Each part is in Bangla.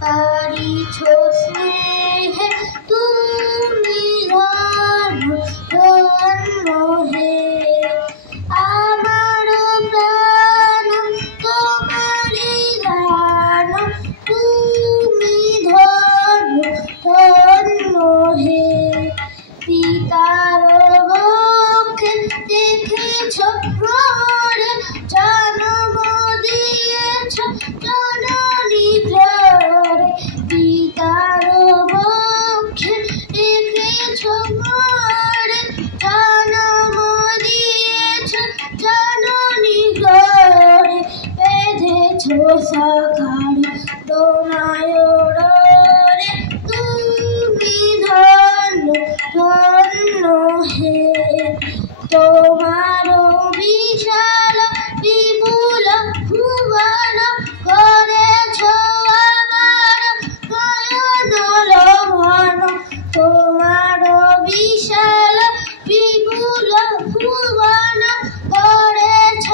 তারিছ স্নেহে তুমি ধন্য ধন্য হে আমার প্রাণ তোমারি দান তুমি ধন্য ধন্য হে পিতার বক্ষে দেখেছ মোরে জন্ম দিয়েছ জননী ঘরে পিতার বক্ষে দেখেছ মোরে জন্ম দিয়েছ জননী ঘরে বেঁধেছ শাখার তোমায় রে তুমি ধন্য ধন্য হে তোমার বিশাল বিপুল ভুবন করেছ আমার নয়ন লভন তোমার বিশাল বিপুল ভুবন করেছ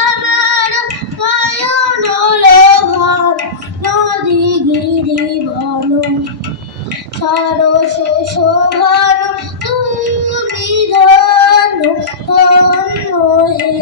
আমার নয়ন লভন নদী গিরি বন সরস শোভন তুমি ধন্য ধন্য হে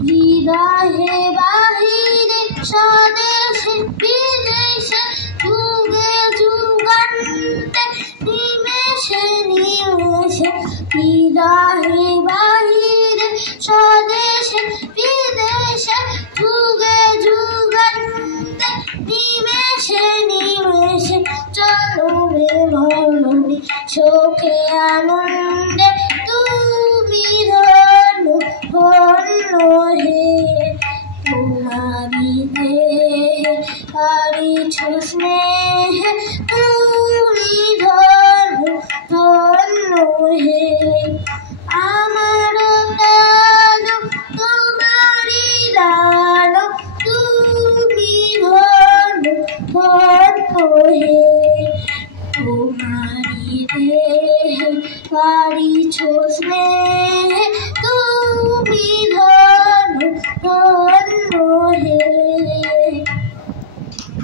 হৃদয়ে বাহিরে স্বদেশে বিদেশে যুগে যুগান্তে নিমেষে নিমেষে হৃদয়ে বাহিরে স্বদেশে বিদেশে যুগে যুগান্তে নিমেষে নিমেষে চলবে মরণে শোকে আনন্দে তুমি ধন্য ধন্য হে তোমারি দেহে তারিছ স্নেহে